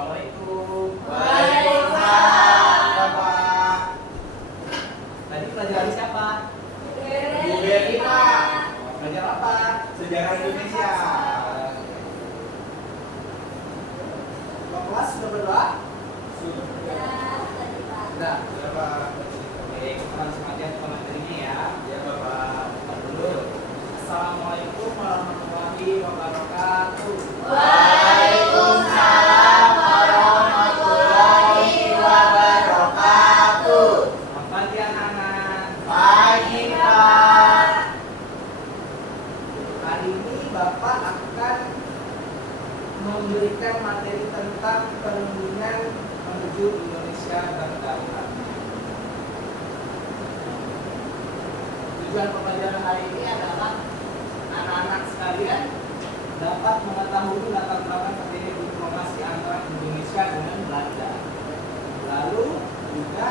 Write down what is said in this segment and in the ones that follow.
Assalamualaikum. Waalaikumsalam. Bapak. Tadi pelajaran siapa? Bu Beri, Pak. Belajar apa? Sejarah Indonesia. Bapak kelas sudah berdoa? Sudah. Sudah, Pak. Oke, kita langsung aja ke materinya ya. Ya, Bapak. Dulu. Assalamualaikum warahmatullahi wabarakatuh. Waalaikumsalam warahmatullahi wabarakatuh. Selamat pagi anak-anak. Pagi, Pak. Hari ini Bapak akan memberikan materi tentang perundingan menuju Indonesia berdaulat. Tujuan pembelajaran hari ini adalah anak-anak sekalian dapat mengetahui latar belakang terjadi diplomasi antara Indonesia dengan Belanda. Lalu juga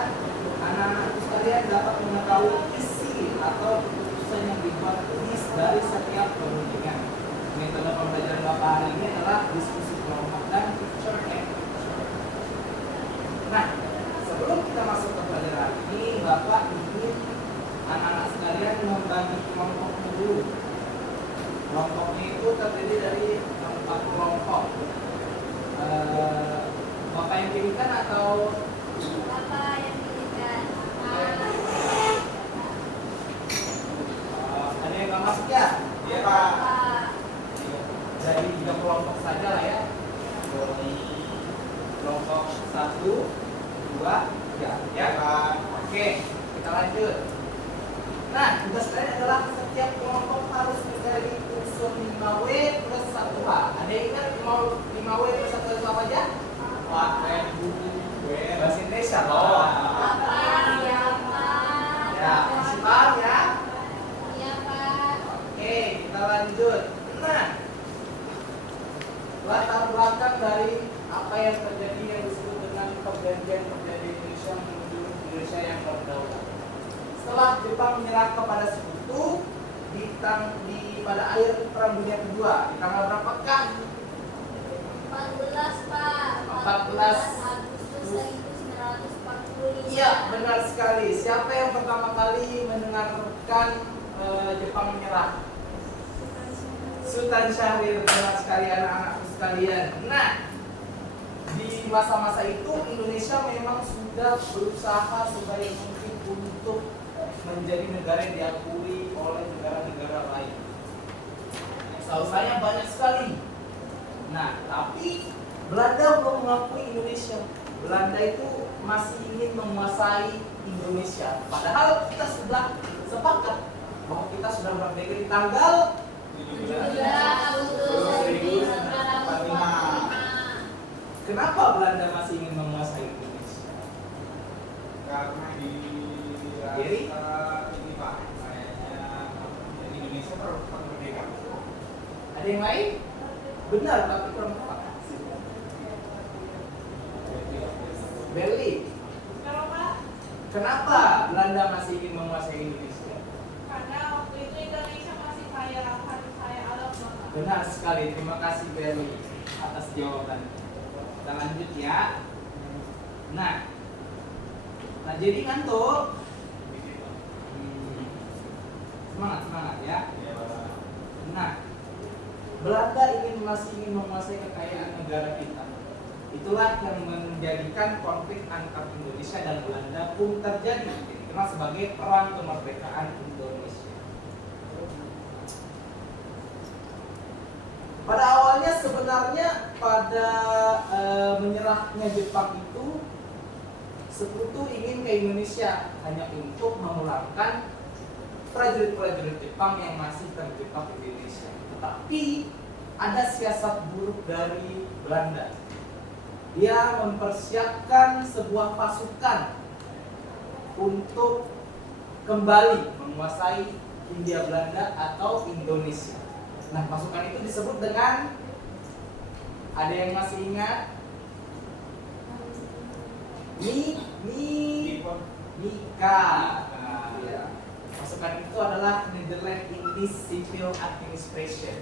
anak-anak sekalian dapat mengetahui isi atau keputusan yang dibuat dari setiap perundingan. Metode pembelajaran Bapak hari ini adalah diskusi kelompok dan picture and picture. Nah, sebelum kita masuk ke pelajaran hari ini, Bapak ingin anak-anak sekalian membagi kelompok dulu. Kelompoknya itu terdiri dari 4 kelompok. Bapak yang pilihkan atau Bapak yang pilihkan. ada yang nggak masuk ya? Iya, Pak. Bapak. Jadi 3 kelompok saja lah ya. Kelompok 1, 2, 3 ya, Pak. Oke, kita lanjut. Nah, tugas kalian adalah setiap kelompok harus mencari unsur 5W plus 1H. Ada yang ingat 5W plus 1H itu apa aja? Pak, bahasa Indonesia loh. Bapak siapa? Ya, masih paham ya? Iya, Pak. Oke, kita lanjut. Nah, latar belakang dari apa yang terjadi yang disebut dengan perjanjian Indonesia menuju Indonesia yang berdaulat. Setelah Jepang menyerah kepada Sekutu pada akhir Perang Dunia Kedua, di tanggal berapakah? 14, Pak. 14 Agustus 1945. Iya, benar sekali. Siapa yang pertama kali mendengarkan Jepang menyerah? Sultan Syahrir, benar sekali anak-anakku sekalian. Nah, di masa-masa itu Indonesia memang sudah berusaha sebaik mungkin untuk menjadi negara yang diakui oleh negara-negara lain. Usahanya banyak sekali. Nah, tapi Belanda belum mengakui Indonesia. Belanda itu masih ingin menguasai Indonesia. Padahal kita sudah sepakat bahwa kita sudah merdeka di tanggal 17 Agustus 1945. Kenapa Belanda masih ingin menguasai Indonesia? Karena di Jadi? ini Pak, kayaknya Indonesia merdeka. Ada yang lain? Benar, tapi kurang tepat. Berlin. Kenapa Belanda masih ingin menguasai Indonesia? Karena waktu itu Indonesia masih kaya alam, Bapak. Benar sekali, terima kasih Berlin atas jawaban. Kita lanjut ya. Nah, jadi ngantuk. Semangat ya. Nah, Belanda masih ingin menguasai kekayaan negara kita. Itulah yang menjadikan konflik antar Indonesia dan Belanda pun terjadi. Dikenal sebagai Perang Kemerdekaan Indonesia. Pada awalnya sebenarnya pada menyerahnya Jepang itu, Sekutu ingin ke Indonesia hanya untuk memulangkan prajurit-prajurit Jepang yang masih terjebak di Indonesia. Tetapi ada siasat buruk dari Belanda. Dia mempersiapkan sebuah pasukan untuk kembali menguasai Hindia Belanda atau Indonesia. Nah, pasukan itu disebut dengan, ada yang masih ingat? Nika. Nah, ya. Pasukan itu adalah Netherlands Indies Civil Administration.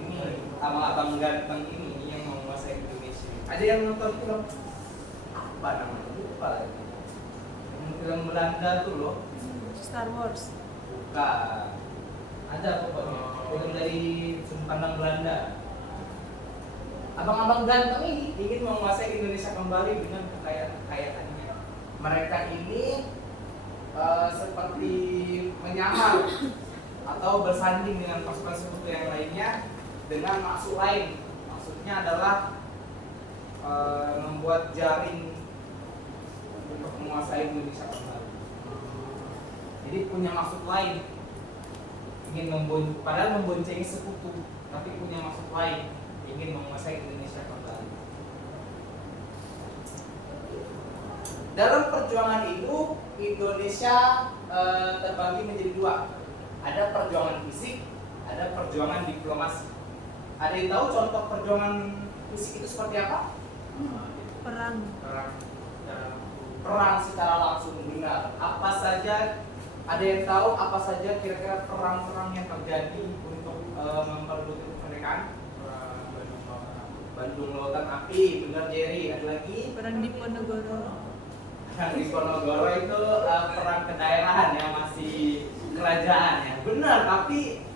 Ini abang-abang ganteng ini yang mau Ada yang nonton film apa namanya? Lupa lagi. Film Belanda tuh loh. Star Wars. Bukan. Ada pokoknya. Film dari sudut pandang Belanda. Abang-abang ganteng ini ingin menguasai Indonesia kembali dengan kekayaan-kekayaannya. Mereka ini seperti menyamar atau bersanding dengan pasukan sekutu yang lainnya dengan maksud lain. Maksudnya adalah membuat jaring untuk menguasai Indonesia kembali. Jadi punya maksud lain, ingin padahal memboncengi sekutu, tapi punya maksud lain, ingin menguasai Indonesia kembali. Dalam perjuangan itu Indonesia terbagi menjadi dua. Ada perjuangan fisik, ada perjuangan diplomasi. Ada yang tahu contoh perjuangan fisik itu seperti apa? Perang. Perang secara langsung, benar. Apa saja, ada yang tahu apa saja kira-kira perang-perang yang terjadi untuk memperebut kemerdekaan? Bandung Lautan Api, benar Jerry. Ada lagi? Perang Diponegoro. Perang Diponegoro itu perang kedaerahan ya, masih kerajaan ya. Benar, tapi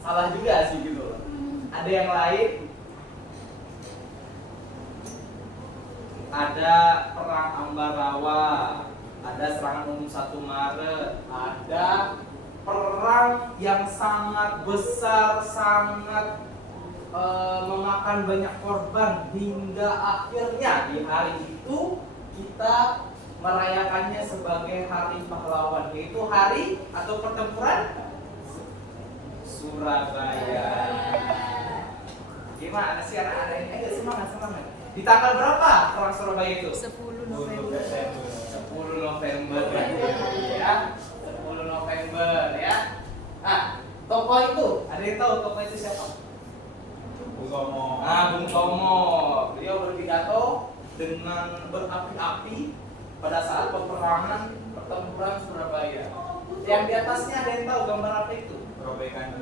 salah juga sih gitu. Ada yang lain? Ada perang Ambarawa, ada serangan umum 1 Maret, ada perang yang sangat besar, sangat memakan banyak korban hingga akhirnya di hari itu kita merayakannya sebagai Hari Pahlawan, yaitu hari atau pertempuran Surabaya. Gimana sih anak-anak ini? Ayo semangat. Di tanggal berapa perang Surabaya itu? 10 November. 10 November ya. 10 November ya. Nah, tokoh itu, ada yang tahu tokoh itu siapa? Bung Tomo. Bung Tomo. Beliau berpidato dengan berapi-api pada saat peperangan pertempuran Surabaya. Yang di atasnya ada yang tahu gambar apa itu? Perobekan.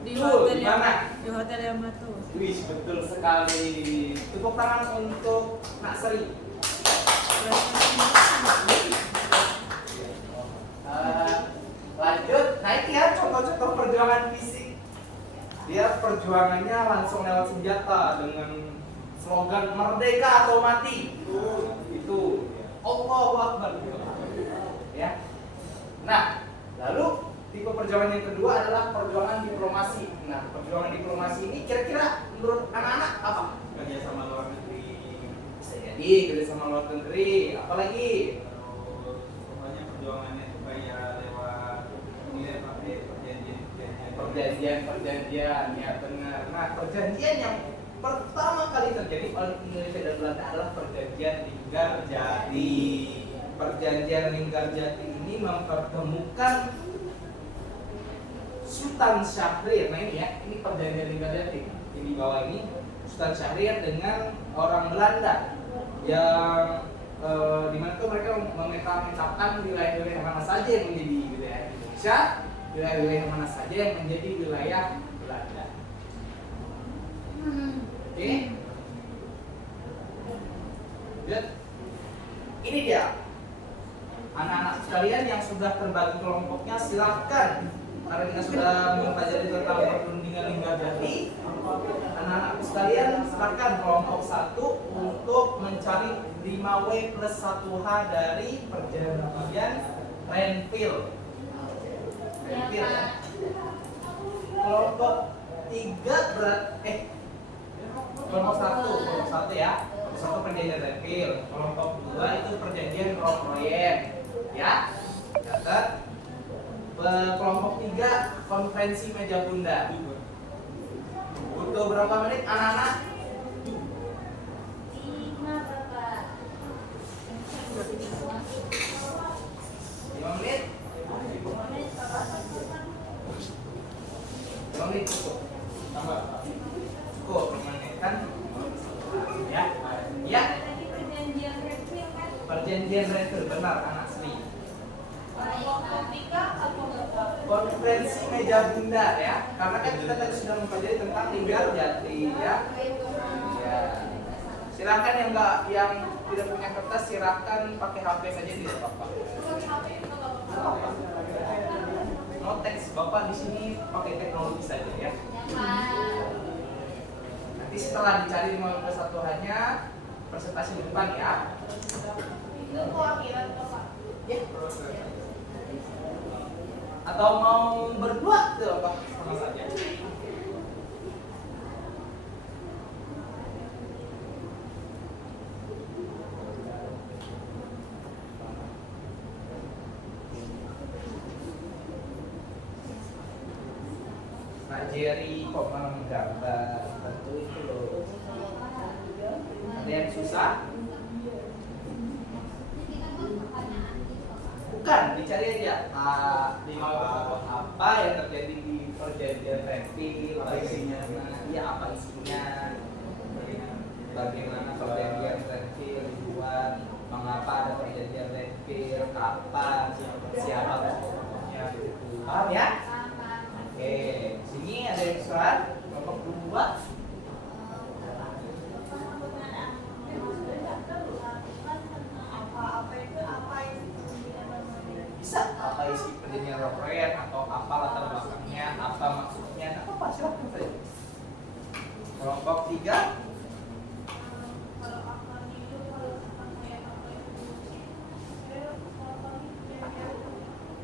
Di Betul, hotel di mana? Di Hotel Yamato. Wih, betul sekali. Tepuk tangan untuk Nak Sri. Lanjut, nah ini ya contoh-contoh perjuangan fisik. Dia perjuangannya langsung lewat senjata dengan slogan merdeka atau mati. Itu Allahu Akbar. Ya. Nah, lalu tipe perjuangan yang kedua adalah perjuangan diplomasi. Nah, perjuangan diplomasi ini kira-kira menurut anak-anak apa? Kerja sama luar negeri. Bisa jadi kerja sama luar negeri. Apalagi? Terus pokoknya perjuangannya supaya lewat ini pakai perjanjian ya benar. Nah, perjanjian yang pertama kali terjadi oleh Indonesia dan Belanda adalah perjanjian Linggarjati. Perjanjian Linggarjati ini mempertemukan Sultan Syahrir. Nah ini ya, ini perjanjian Linggarjati. Ini di bawah ini Sultan Syahrir dengan orang Belanda yang dimana tuh mereka memetakan wilayah-wilayah mana saja yang menjadi wilayah Indonesia, wilayah-wilayah mana saja yang menjadi wilayah Belanda. Oke? Good. Ini dia. Anak-anak sekalian yang sudah terbagi kelompoknya silahkan. Karena kita sudah mempelajari tentang perundingan Linggarjati, anak-anak sekalian silahkan kelompok 1 untuk mencari 5W plus 1H dari perjanjian Renville. Renville ya. Kelompok 3 kelompok 1 ya. Kelompok 1 perjanjian Renville, kelompok 2 itu perjanjian Rockroyen ya. Catat. Kelompok 3 konferensi meja bunda. Butuh berapa menit anak-anak? 5 menit? 5 menit cukup. Tambah. Cukup 5 menit kan? Ya. Ya. Perjanjian Renville benar anak Sri. Kelompok 3 atau konferensi meja bundar ya, karena kan kita tadi sudah mempelajari tentang lingkar jati ya. Ya. Silakan yang tidak punya kertas silakan pakai HP saja tidak apa-apa. No teks, Bapak di sini pakai teknologi saja ya. Nanti setelah dicari 15 satuannya presentasi di depan ya. Itu kewakilan Bapak. Ya. Atau mau berdua tuh Bapak sama saja. Pak Jerry kok malah menggambar, tentu itu loh. Ada yang susah? Bukan, dicari aja apa yang terjadi di perjanjian Renville, Apa isinya? Iya, apa isinya? Bagaimana perjanjian Renville dibuat? Mengapa ada perjanjian Renville? Kapan? Siapa tokohnya? Paham ya? Oke, sini ada yang surat nomor 2. Bisa apa isi perjanjian Rockland atau apa latar belakangnya, apa maksudnya, apa silakan saja. Kelompok 3.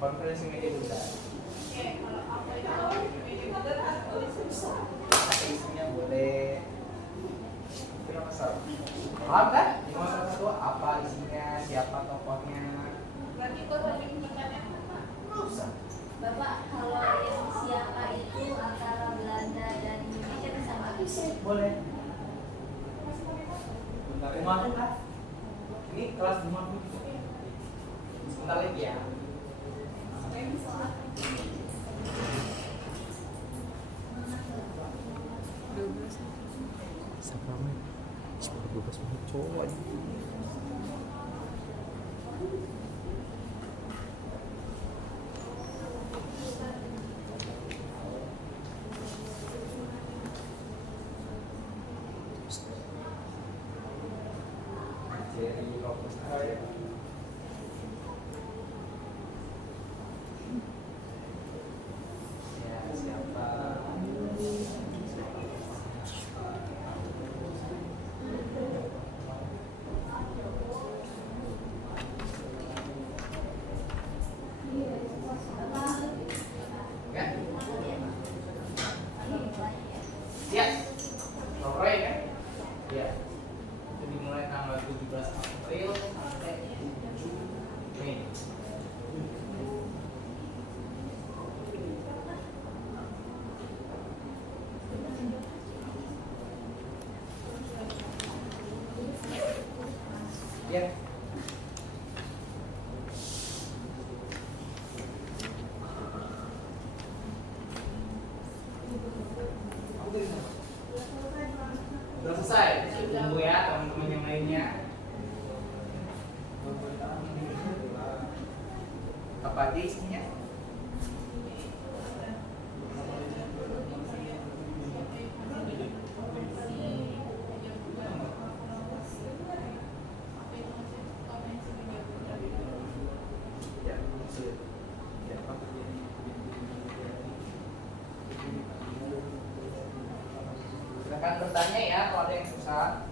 Konferensi media bundar. Isinya boleh. Paham kan? Apa isinya, siapa tokohnya. Berarti kalau diberikannya apa? Nggak usah. Bapak, kalau yang siapa itu antara Belanda dan Indonesia itu sama? Boleh. Rumah kan? Ini kelas rumah sebentar lagi ya. Sampai 12 menit cowok. Jadi fokus aja. Ya, siapa? Ya? Siap. Sore kan? Ya. Itu dimulai tanggal 17 April sampai 7 Mei. Ya. Sudah selesai. Tunggu ya teman-teman yang lainnya. Apa aja isinya? Ya, ya, Pak. Silakan bertanya ya kalau ada yang susah.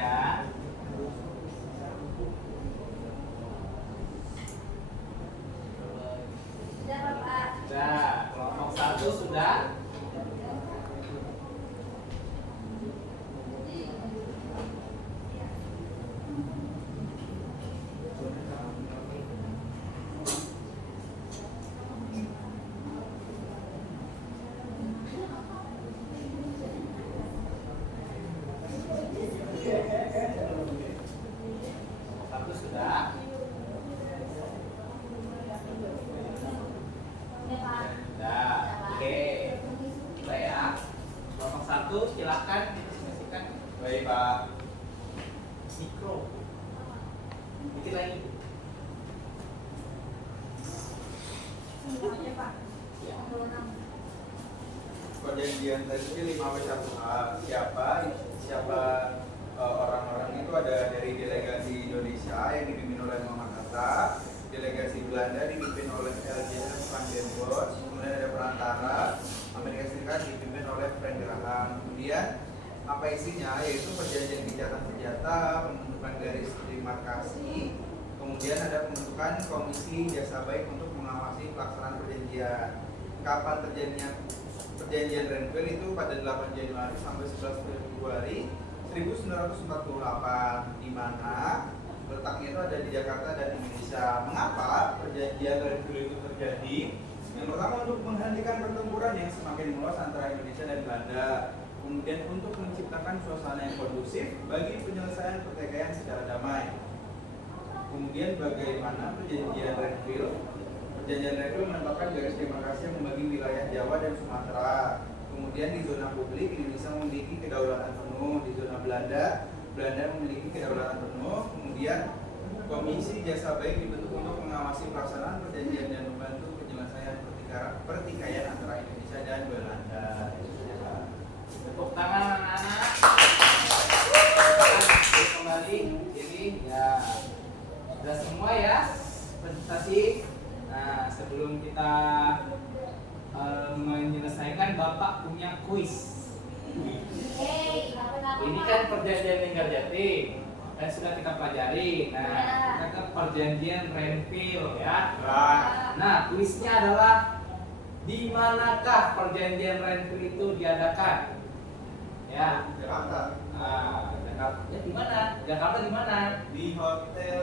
ya. Sudah Bapak. Sudah, kelompok 1 sudah. Satu sudah. Ya Pak. Sudah. Oke. Sudah ya. Kelompok 1 silakan diskusikan Baik Pak. mikro. Dikit lagi. Semuanya Pak. Ya. 26. Perjanjian tadi 5W1A siapa orang-orang itu ada dari delegasi Indonesia yang dipimpin oleh Muhammad Hatta, delegasi Belanda dipimpin oleh LJS Van den Bosch, kemudian ada perantara Amerika Serikat dipimpin oleh Frank Graham. Kemudian apa isinya yaitu perjanjian gencatan senjata, pembentukan garis demarkasi, kemudian ada pembentukan komisi jasa baik untuk mengawasi pelaksanaan perjanjian. Kapan terjadinya perjanjian Renville itu pada 8 Januari sampai 11 Februari 1948, di mana letaknya itu ada di Jakarta dan Indonesia. Mengapa perjanjian Renville itu terjadi? Yang pertama untuk menghentikan pertempuran yang semakin meluas antara Indonesia dan Belanda. Kemudian untuk menciptakan suasana yang kondusif bagi penyelesaian pertikaian secara damai. Kemudian bagaimana perjanjian Renville? Perjanjian Renville menetapkan garis demarkasi yang membagi wilayah Jawa dan Sumatera. Kemudian di zona publik Indonesia memiliki kedaulatan penuh, di zona Belanda memiliki kedaulatan penuh. Kemudian komisi jasa baik dibentuk untuk mengawasi pelaksanaan perjanjian dan membantu penyelesaian pertikaian antara Indonesia dan Belanda. Tepuk tangan anak-anak. Kembali jadi ya sudah semua ya presentasi. Nah, sebelum kita menyelesaikan, Bapak punya kuis. Hei, apa-apa. Ini kan perjanjian Linggarjati, kan sudah kita pelajari. Nah, Ya. kita ke perjanjian Renville ya. Nah, Nah, kuisnya adalah di manakah perjanjian Renville itu diadakan? Ya. Jakarta. Nah, Jakarta. Ya, di mana? Jakarta di mana? Di hotel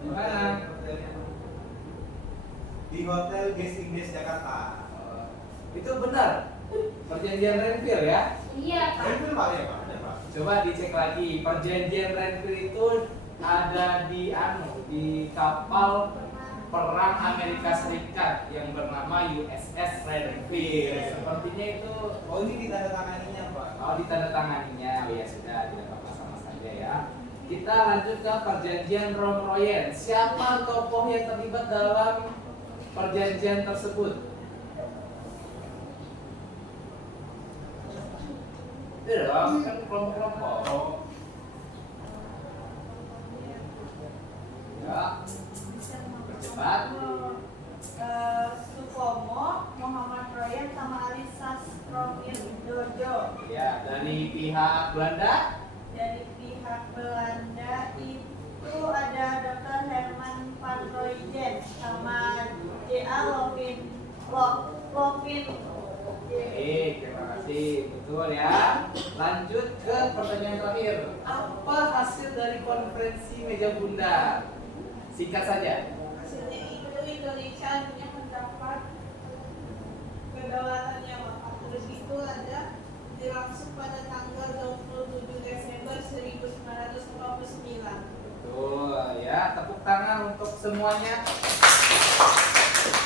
Di mana? Di hotel Guest Inggris Jakarta. Itu benar. Perjanjian Renville ya. Iya Pak. Itu Pak ya Pak. Ya, Pak. Coba dicek lagi. Perjanjian Renville itu ada di kapal perang Amerika Serikat yang bernama USS Renville. Sepertinya itu Oh ini ditandatanganinya Pak. ditandatanganinya. Oh ya sudah, tidak apa-apa, sama saja ya. Kita lanjut ke perjanjian Romeroyen. Siapa tokoh yang terlibat dalam perjanjian tersebut? Itu dong, kan kelompok-kelompok. Ya, percepat. Supomo, Muhammad Royan, sama Ali Sastromin Dojo. Ya, dari pihak Belanda. Dari pihak Belanda itu ada Dr. Herman van Royen sama J.A. Lovin. Baik, terima kasih. Betul ya. Lanjut ke pertanyaan terakhir. Apa hasil dari konferensi meja bundar? Singkat saja. Hasilnya itu Indonesia yang mendapat kedaulatannya Bapak. Terus itu ada dilangsung pada tanggal 27 Desember 1949. Betul ya. Tepuk tangan untuk semuanya.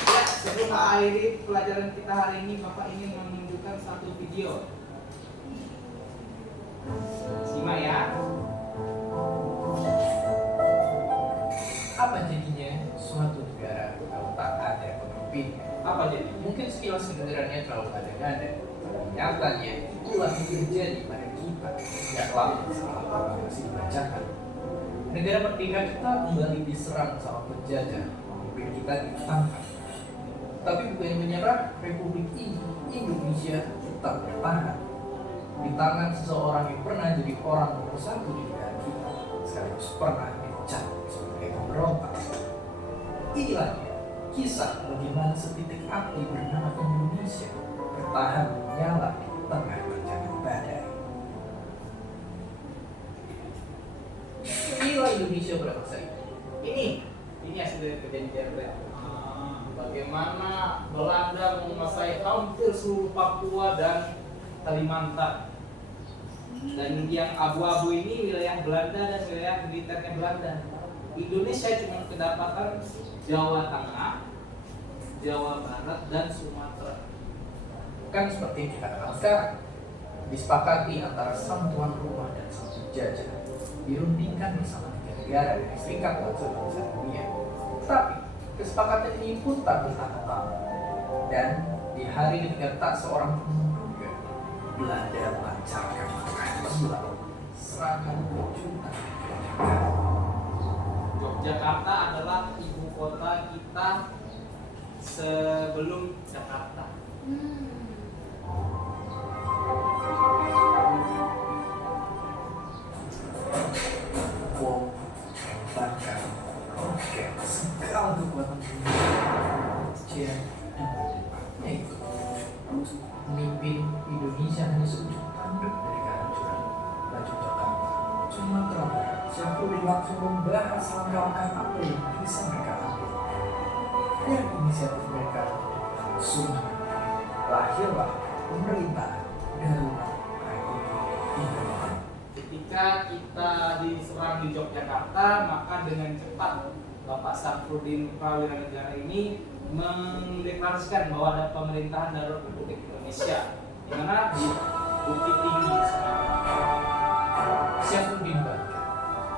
Ya, sebelum mengakhiri pelajaran kita hari ini, Bapak ingin menunjukkan satu video. Simak ya. Apa jadinya suatu negara kalau tak ada pemimpin? Apa jadi? Mungkin sekilas kedengarannya terlalu ada-ada. Nyatanya itulah yang terjadi pada kita. Tidak lama setelah proklamasi dibacakan, negara merdeka kita kembali diserang sama penjajah. Pemimpin kita ditangkap. Tapi bukan menyerang Republik ini, Indonesia tetap bertahan. di tangan seseorang yang pernah jadi orang nomor satu di negara kita, sekaligus pernah dicap sebagai pemberontak. Inilah dia kisah bagaimana setitik api bernama Indonesia bertahan menyala di tengah goncangan badai. Inilah Indonesia pada masa itu. Ini yang sudah terjadi di RT. Bagaimana Belanda menguasai hampir seluruh Papua dan Kalimantan. Dan yang abu-abu ini wilayah Belanda dan wilayah militernya Belanda. Indonesia cuma kedapatan Jawa Tengah, Jawa Barat, dan Sumatera. Bukan seperti yang kita kenal sekarang, disepakati antara sang tuan rumah dan sang penjajah, dirundingkan bersama negara dari Serikat Bangsa-Bangsa Dunia. Tapi kesepakatan ini pun tak bertahan lama, dan di hari ketika tak seorang pun menduga, Belanda melancarkan gila serangan berjuta. Yogyakarta adalah ibu kota kita sebelum Jakarta. Bom, bakar, roket, segala kekuatan Cina dan berdepannya itu memimpin Indonesia hanya seujung tanduk dari kehancuran laju Jakarta. Sumatera Barat, Syafruddin langsung membahas langkah-langkah apa yang bisa mereka ambil. Dan inisiatif mereka langsung lahirlah pemerintah darurat Republik Indonesia. Ketika kita diserang di Yogyakarta, maka dengan cepat Bapak Syafruddin Prawiranegara ini mendeklarasikan bahwa ada pemerintahan darurat Republik Indonesia, di mana di Bukit Tinggi, Semarang. Syafruddin bangga,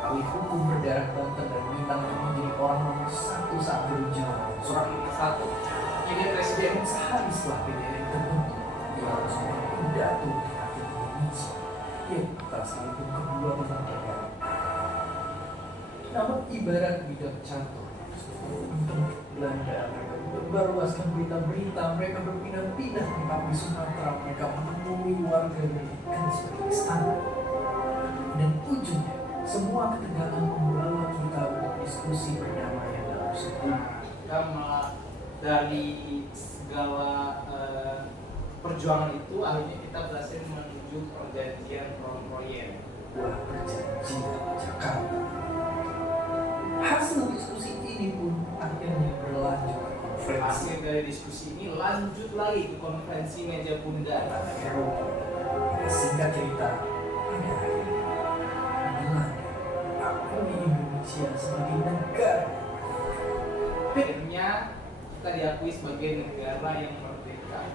ahli hukum berdarah Banten dan Bintang yang menjadi orang nomor satu saat berjalan surat ini satu. Ini presiden Sehari setelah PDRI terbentuk, dia harus membuat pidato di hati Indonesia. Ya, tak sekalipun kedua belah negara. Namun ibarat bidang catur, untuk Belanda mereka membaruaskan berita-berita, mereka berpindah-pindah tempat di Sumatera, mereka menemui warga menjadikan sebagai standar. Dan ujungnya, semua ketegangan membawa kita untuk diskusi perdamaian dalam sebuah dari segala perjuangan itu akhirnya kita berhasil menuju perjanjian Royal. buah perjanjian Jakarta. Hasil diskusi ini pun akhirnya berlanjut ke konferensi Hasil dari diskusi ini lanjut lagi ke konferensi meja bundar. Eropa. Pada singkat cerita, pada akhirnya Belanda mengakui Indonesia sebagai negara. Akhirnya kita diakui sebagai negara yang merdeka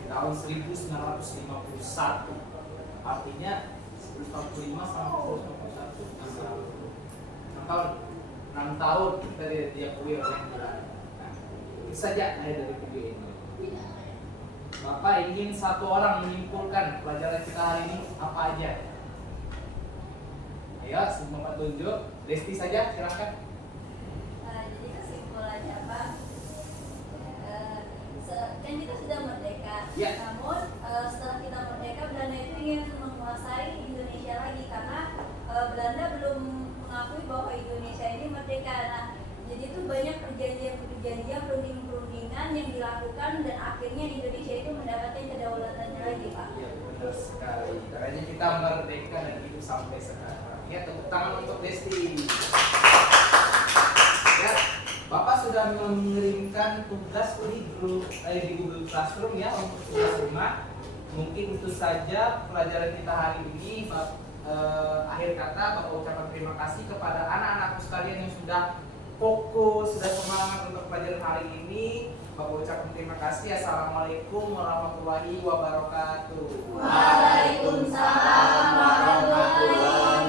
di tahun 1951. Artinya 1945 sampai 1951 6 tahun kita diakui oleh Belanda. Nah, itu saja akhir dari video ini. Bapak ingin satu orang menyimpulkan pelajaran kita hari ini apa aja? Ayo, semua tunjuk. Desti saja, silakan. Jadi kesimpulannya apa? Kan kita sudah merdeka. Ya. Namun setelah kita merdeka, Belanda itu ingin menguasai Indonesia lagi karena Belanda belum mengakui bahwa Indonesia ini merdeka. Nah, jadi itu banyak perjanjian, perunding-perundingan yang dilakukan dan akhirnya Indonesia itu mendapatkan kedaulatannya lagi, Pak. Ya, benar sekali. Karena kita merdeka dan hidup sampai sekarang. Ya, tepuk tangan untuk Desti. Ya, Bapak sudah mengirimkan tugas di Google Classroom ya untuk tugas rumah. Mungkin itu saja pelajaran kita hari ini. Akhir kata Bapak ucapkan terima kasih kepada anak-anakku sekalian yang sudah fokus, sudah semangat untuk pelajaran hari ini. Bapak ucapkan terima kasih. Assalamualaikum warahmatullahi wabarakatuh. Waalaikumsalam warahmatullahi